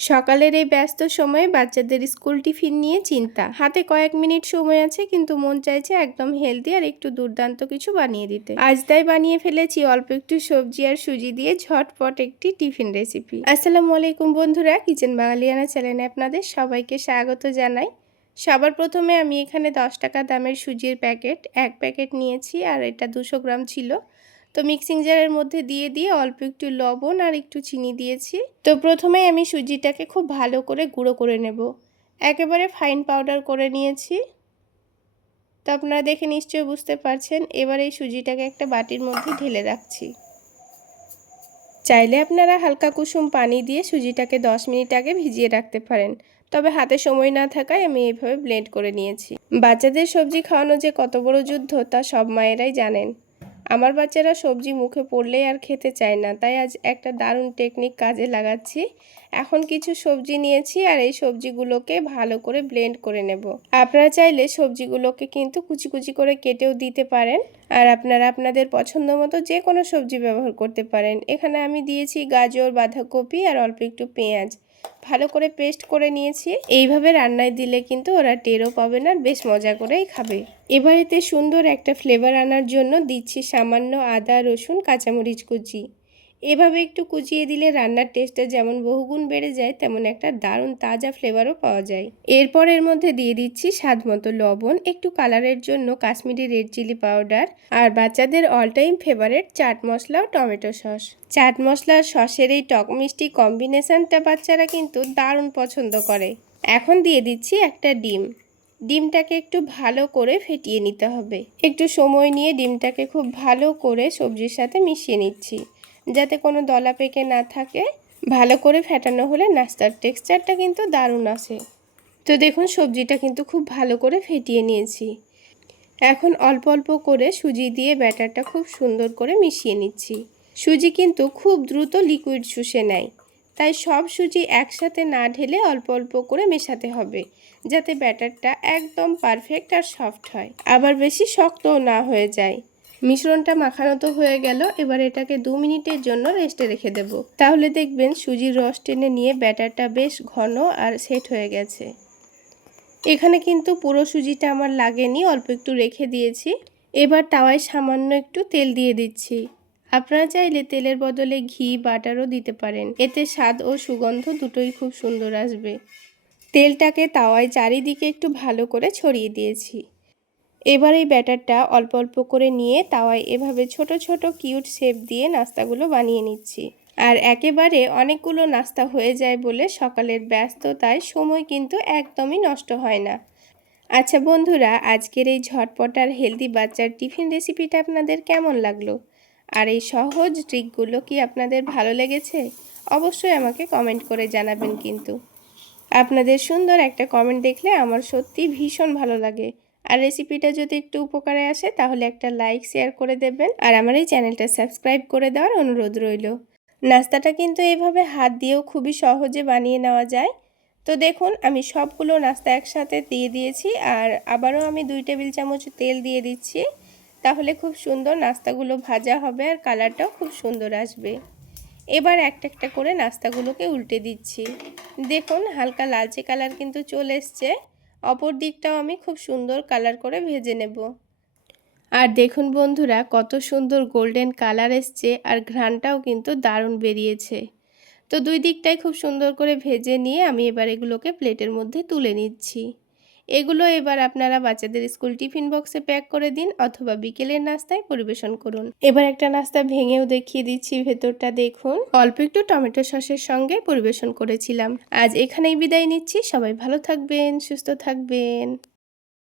সকালের এই ব্যস্ত সময়ে বাচ্চাদের স্কুল টিফিন নিয়ে চিন্তা। হাতে কয়েক মিনিট সময় আছে, কিন্তু মন চাইছে একদম হেলদি আর একটু দুর্দান্ত কিছু বানিয়ে দিতে। আজ তাই বানিয়ে ফেলেছি অল্প একটু সবজি আর সুজি দিয়ে ঝটপট একটি টিফিন রেসিপি। আসসালামু আলাইকুম বন্ধুরা, কিচেন বাঙালিয়ানা চ্যানেলে আপনাদের সবাইকে স্বাগত জানাই। সবার প্রথমে আমি এখানে 10 টাকা দামের সুজির প্যাকেট এক প্যাকেট নিয়েছি, আর এটা 200 গ্রাম ছিল। তো মিক্সিং জারের মধ্যে দিয়ে অল্প একটু লবণ আর একটু চিনি দিয়েছি। তো প্রথমে আমি সুজিটাকে খুব ভালো করে গুঁড়ো করে নেব। একেবারে ফাইন পাউডার করে নিয়েছি। তো আপনারা দেখে নিশ্চয়ই বুঝতে পারছেন। এবার এই সুজিটাকে একটা বাটির মধ্যে ঢেলে রাখছি। চাইলে আপনারা হালকা কুসুম পানি দিয়ে সুজিটাকে 10 মিনিট আগে ভিজিয়ে রাখতে পারেন, তবে হাতে সময় না থাকায় আমি এইভাবে ব্লেন্ড করে নিয়েছি। বাচ্চাদের সবজি খাওয়ানো যে কত বড় যুদ্ধ তা সব মায়েরাই জানেন। আমার বাচ্চারা সবজি মুখে পড়লেই আর খেতে চায় না, তাই আজ একটা দারুণ টেকনিক কাজে লাগাচ্ছি। এখন কিছু সবজি নিয়েছি, আর এই সবজিগুলোকে ভালো করে ব্লেন্ড করে নেব। আপনারা চাইলে সবজিগুলোকে কিন্তু কুচি কুচি করে কেটেও দিতে পারেন, আর আপনারা আপনাদের পছন্দ মতো যে কোনো সবজি ব্যবহার করতে পারেন। এখানে আমি দিয়েছি গাজর, বাঁধাকপি আর অল্প একটু পেঁয়াজ। ভালো করে পেস্ট করে নিয়েছি। এইভাবে রান্নায় দিলে কিন্তু ওরা টেরও পাবে না, বেশ মজা করেই খাবে। এবার এতে সুন্দর একটা ফ্লেভার আনার জন্য দিচ্ছি সামান্য আদা, রসুন, কাঁচামরিচ কুচি। এভাবে একটু কুচিয়ে দিলে রান্নার টেস্টটা যেমন বহুগুণ বেড়ে যায়, তেমন একটা দারুণ তাজা ফ্লেভারও পাওয়া যায়। এরপর এর মধ্যে দিয়ে দিচ্ছি স্বাদ মতো লবণ, একটু কালারের জন্য কাশ্মীরি রেড চিলি পাউডার, আর বাচ্চাদের all time favourite chaat masala ও টমেটো সস। চাট মশলার সসের এই টক মিষ্টি কম্বিনেশনটা বাচ্চারা কিন্তু দারুণ পছন্দ করে। এখন দিয়ে দিচ্ছি একটা ডিম। ডিমটাকে একটু ভালো করে ফেটিয়ে নিতে হবে। একটু সময় নিয়ে ডিমটাকে খুব ভালো করে সবজির সাথে মিশিয়ে নিচ্ছি, যাতে কোনো দলা পেকে না থাকে। ভালো করে ফেটানো হলে নাস্তার টেক্সচারটা কিন্তু দারুণ আসে। তো দেখুন, সবজিটা কিন্তু খুব ভালো করে ফেটিয়ে নিয়েছি। এখন অল্প অল্প করে সুজি দিয়ে ব্যাটারটা খুব সুন্দর করে মিশিয়ে নিচ্ছি। সুজি কিন্তু খুব দ্রুত লিকুইড শুষে নেয়, তাই সব সুজি একসাথে না ঢেলে অল্প অল্প করে মেশাতে হবে, যাতে ব্যাটারটা একদম পারফেক্ট আর সফট হয়, আবার বেশি শক্তও না হয়ে যায়। মিশ্রণটা মাখানো তো হয়ে গেল। এবার এটাকে 2 মিনিটের জন্য রেস্টে রেখে দেব। তাহলে দেখবেন সুজির রস টেনে নিয়ে ব্যাটারটা বেশ ঘন আর সেট হয়ে গেছে। এখানে কিন্তু পুরো সুজিটা আমার লাগেনি, অল্প একটু রেখে দিয়েছি। এবার তাওয়ায় সামান্য একটু তেল দিয়ে দিচ্ছি। আপনারা চাইলে তেলের বদলে ঘি, বাটারও দিতে পারেন। এতে স্বাদ ও সুগন্ধ দুটোই খুব সুন্দর আসবে। তেলটাকে তাওয়ায় চারিদিকে একটু ভালো করে ছড়িয়ে দিয়েছি। এবার এই ব্যাটারটা অল্প অল্প করে নিয়ে তাওয়ায় এভাবে ছোট ছোট কিউট শেপ দিয়ে নাস্তাগুলো বানিয়ে নিচ্ছি। আর একেবারে অনেকগুলো নাস্তা হয়ে যায় বলে সকালের ব্যস্ততায় সময় কিন্তু একদমই নষ্ট হয় না। আচ্ছা বন্ধুরা, আজকের এই ঝটপট আর হেলদি বাচ্চার টিফিন রেসিপিটা আপনাদের কেমন লাগলো? আর এই সহজ ট্রিকগুলো কি আপনাদের ভালো লেগেছে? অবশ্যই আমাকে কমেন্ট করে জানাবেন। কিন্তু আপনাদের সুন্দর একটা কমেন্ট দেখলে আমার সত্যি ভীষণ ভালো লাগে। আর রেসিপিটা যদি একটু উপকারে আসে তাহলে একটা লাইক, শেয়ার করে দেবেন, আর আমার এই চ্যানেলটা সাবস্ক্রাইব করে দেওয়ার অনুরোধ রইল। নাস্তাটা কিন্তু এইভাবে হাত দিয়েও খুবই সহজে বানিয়ে নেওয়া যায়। তো দেখুন, আমি সবগুলো নাস্তা একসাথে দিয়ে দিয়েছি, আর আবারও আমি 2 টেবিল চামচ তেল দিয়ে দিচ্ছি। তাহলে খুব সুন্দর নাস্তাগুলো ভাজা হবে আর কালারটাও খুব সুন্দর আসবে। এবার একটা একটা করে নাস্তাগুলোকে উল্টে দিচ্ছি। দেখুন, হালকা লালচে কালার কিন্তু চলে এসছে। অপর দিকটাও আমি খুব সুন্দর কালার করে ভেজে নেব। আর দেখুন বন্ধুরা, কত সুন্দর গোল্ডেন কালার এসছে, আর ঘ্রাণটাও কিন্তু দারুণ বেরিয়েছে। তো দুই দিকটাই খুব সুন্দর করে ভেজে নিয়ে আমি এবার এগুলোকে প্লেটের মধ্যে তুলে নিচ্ছি। এগুলো এবার আপনারা বাচ্চাদের স্কুল টিফিন বক্সে প্যাক করে দিন, অথবা বিকেলের নাস্তায় পরিবেশন করুন। এবার একটা নাস্তা ভেঙেও দেখিয়ে দিচ্ছি। ভেতরটা দেখুন, অল্প একটু টমেটো সসের সঙ্গে পরিবেশন করেছিলাম। আজ এখানেই বিদায় নিচ্ছি। সবাই ভালো থাকবেন, সুস্থ থাকবেন।